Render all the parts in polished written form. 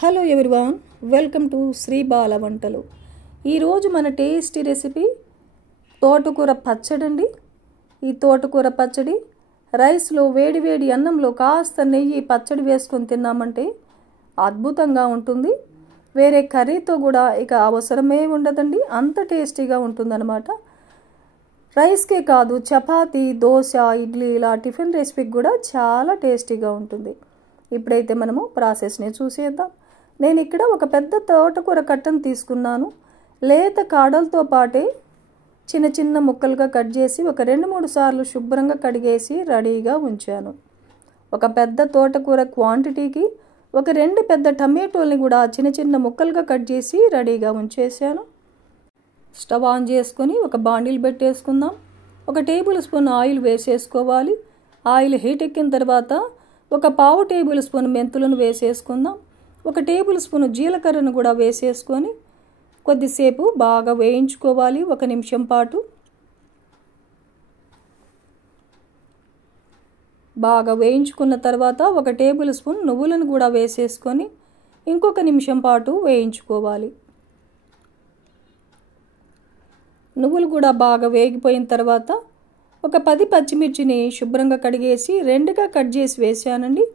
Hello everyone, welcome to Sri Bala వంటలు. ఈరోజు మన టేస్టీ రెసిపీ తోటకూర పచ్చడి అండి. ఈ తోటకూర పచ్చడి రైస్లో వేడి వేడి అన్నంలో కాస్త నెయ్యి పచ్చడి వేసుకొని తిన్నామంటే అద్భుతంగా ఉంటుంది. వేరే కర్రీతో కూడా ఇక అవసరమే ఉండదండి, అంత టేస్టీగా ఉంటుందన్నమాట. రైస్కే కాదు, చపాతీ, దోశ, ఇడ్లీ ఇలా టిఫిన్ రెసిపీకి కూడా చాలా టేస్టీగా ఉంటుంది. ఇప్పుడైతే మనము ప్రాసెస్ని చూసేద్దాం. నేను ఇక్కడ ఒక పెద్ద తోటకూర కట్టను తీసుకున్నాను. లేత కాడలతో పాటే చిన్న చిన్న ముక్కలుగా కట్ చేసి ఒక 2-3 సార్లు శుభ్రంగా కడిగేసి రెడీగా ఉంచాను. ఒక పెద్ద తోటకూర క్వాంటిటీకి ఒక 2 పెద్ద టమాటోల్ని కూడా చిన్న చిన్న ముక్కలుగా కట్ చేసి రెడీగా ఉంచేసాను. స్టవ్ ఆన్ చేసుకొని ఒక బాండిల్ పెట్టేసుకుందాం. 1 టేబుల్ స్పూన్ ఆయిల్ వేసేసుకోవాలి. ఆయిల్ హీట్ ఎక్కిన తర్వాత ఒక 1/2 టేబుల్ స్పూన్ మెంతులను వేసేసుకుందాం. 1 టేబుల్ స్పూన్ జీలకర్రను కూడా వేసేసుకొని కొద్దిసేపు బాగా వేయించుకోవాలి. 1 నిమిషం పాటు బాగా వేయించుకున్న తర్వాత 1 టేబుల్ స్పూన్ నువ్వులను కూడా వేసేసుకొని ఇంకొక నిమిషం పాటు వేయించుకోవాలి. నువ్వులు కూడా బాగా వేగిపోయిన తర్వాత ఒక 10 పచ్చిమిర్చిని శుభ్రంగా కడిగేసి 2గా కట్ చేసి వేసానండి.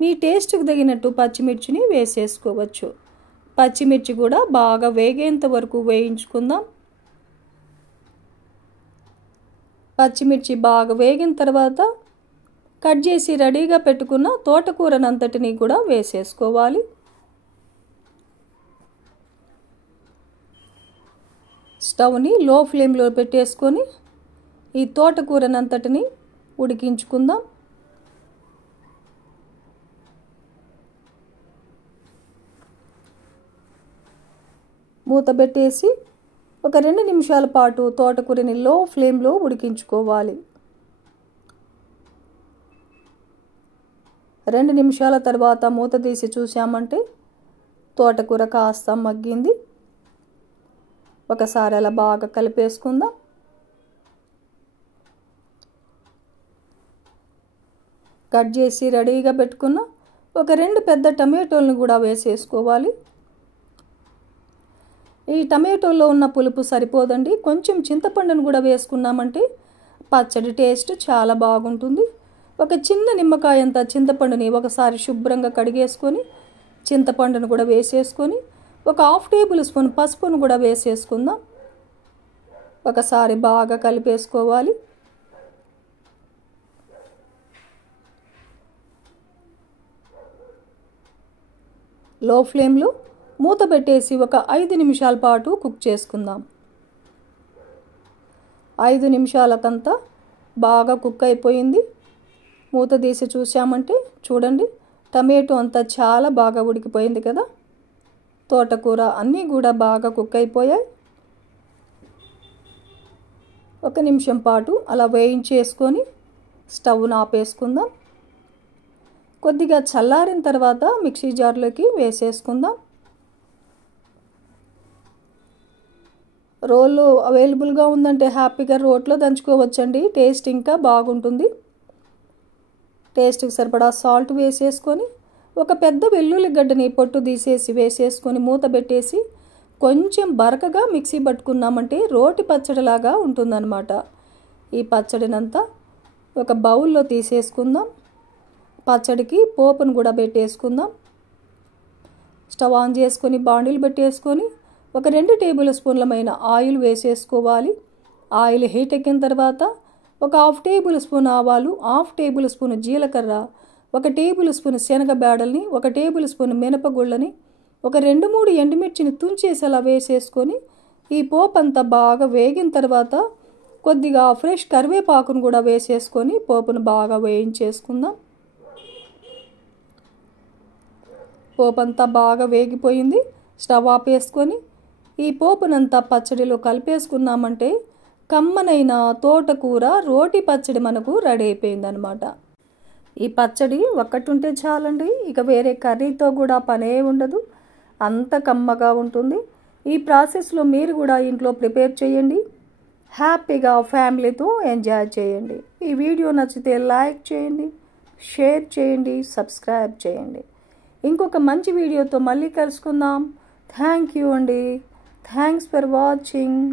మీ టేస్ట్కి తగినట్టు పచ్చిమిర్చిని వేసేసుకోవచ్చు. పచ్చిమిర్చి కూడా బాగా వేగేంత వరకు వేయించుకుందాం. పచ్చిమిర్చి బాగా వేగిన తర్వాత కట్ చేసి రెడీగా పెట్టుకున్న తోటకూరనంతటిని కూడా వేసేసుకోవాలి. స్టవ్ని లో ఫ్లేమ్లో పెట్టేసుకొని ఈ తోటకూరనంతటిని ఉడికించుకుందాం. మూత పెట్టేసి ఒక 2 నిమిషాల పాటు తోటకూరని లో ఫ్లేమ్లో ఉడికించుకోవాలి. 2 నిమిషాల తర్వాత మూత తీసి చూసామంటే తోటకూర కాస్త మగ్గింది. ఒకసారి అలా బాగా కలిపేసుకుందాం. కట్ చేసి రెడీగా పెట్టుకున్న ఒక 2 పెద్ద టమాటోలను కూడా వేసేసుకోవాలి. ఈ టమాటోలో ఉన్న పులుపు సరిపోదండి, కొంచెం చింతపండును కూడా వేసుకున్నామంటే పచ్చడి టేస్ట్ చాలా బాగుంటుంది. ఒక చిన్న నిమ్మకాయ అంత చింతపండుని ఒకసారి శుభ్రంగా కడిగేసుకొని చింతపండును కూడా వేసేసుకొని ఒక 1/2 టేబుల్ స్పూన్ పసుపును కూడా వేసేసుకుందాం. ఒకసారి బాగా కలిపేసుకోవాలి. లో ఫ్లేమ్లో మూత పెట్టేసి ఒక 5 నిమిషాల పాటు కుక్ చేసుకుందాం. 5 నిమిషాలకంతా బాగా కుక్ అయిపోయింది. మూత తీసి చూసామంటే చూడండి, టమాటో అంతా చాలా బాగా ఉడికిపోయింది కదా. తోటకూర అన్నీ కూడా బాగా కుక్ అయిపోయాయి. 1 నిమిషం పాటు అలా వేయించేసుకొని స్టవ్ను ఆపేసుకుందాం. కొద్దిగా చల్లారిన తర్వాత మిక్సీ జార్లోకి వేసేసుకుందాం. రోల్లో అవైలబుల్గా ఉందంటే హ్యాపీగా రోట్లో దంచుకోవచ్చండి, టేస్ట్ ఇంకా బాగుంటుంది. టేస్ట్కి సరిపడా సాల్ట్ వేసేసుకొని ఒక పెద్ద వెల్లుల్లి గడ్డని పొట్టు తీసేసి వేసేసుకొని మూత పెట్టేసి కొంచెం బరకగా మిక్సీ పట్టుకున్నామంటే రోటి పచ్చడిలాగా ఉంటుందన్నమాట. ఈ పచ్చడినంతా ఒక బౌల్లో తీసేసుకుందాం. పచ్చడికి పోపును కూడా పెట్టేసుకుందాం. స్టవ్ ఆన్ చేసుకొని బాండిల్ పెట్టేసుకొని ఒక 2 టేబుల్ స్పూన్లమైన ఆయిల్ వేసేసుకోవాలి. ఆయిల్ హీట్ ఎక్కిన తర్వాత ఒక 1/2 టేబుల్ స్పూన్ ఆవాలు, 1/2 టేబుల్ స్పూన్ జీలకర్ర, 1 టేబుల్ స్పూన్ శనగ బేడల్ని, 1 టేబుల్ స్పూన్ మినపగుళ్ళని, ఒక 2-3 ఎండుమిర్చిని తుంచేసి అలా వేసేసుకొని ఈ పోపు అంతా బాగా వేగిన తర్వాత కొద్దిగా ఫ్రెష్ కరివేపాకును కూడా వేసేసుకొని పోపును బాగా వేయించేసుకుందాం. పోపు అంతా బాగా వేగిపోయింది. స్టవ్ ఆపేసుకొని ఈ పోపునంతా పచ్చడిలో కలిపేసుకున్నామంటే కమ్మనైన తోటకూర రోటి పచ్చడి మనకు రెడీ అయిపోయిందనమాట. ఈ పచ్చడి ఒక్కటి ఉంటే చాలండి, ఇక వేరే కర్రీతో కూడా పనే ఉండదు, అంత కమ్మగా ఉంటుంది. ఈ ప్రాసెస్లో మీరు కూడా ఇంట్లో ప్రిపేర్ చేయండి, హ్యాపీగా ఫ్యామిలీతో ఎంజాయ్ చేయండి. ఈ వీడియో నచ్చితే లైక్ చేయండి, షేర్ చేయండి, సబ్స్క్రైబ్ చేయండి. ఇంకొక మంచి వీడియోతో మళ్ళీ కలుసుకుందాం. థ్యాంక్ యూ అండి. Thanks for watching.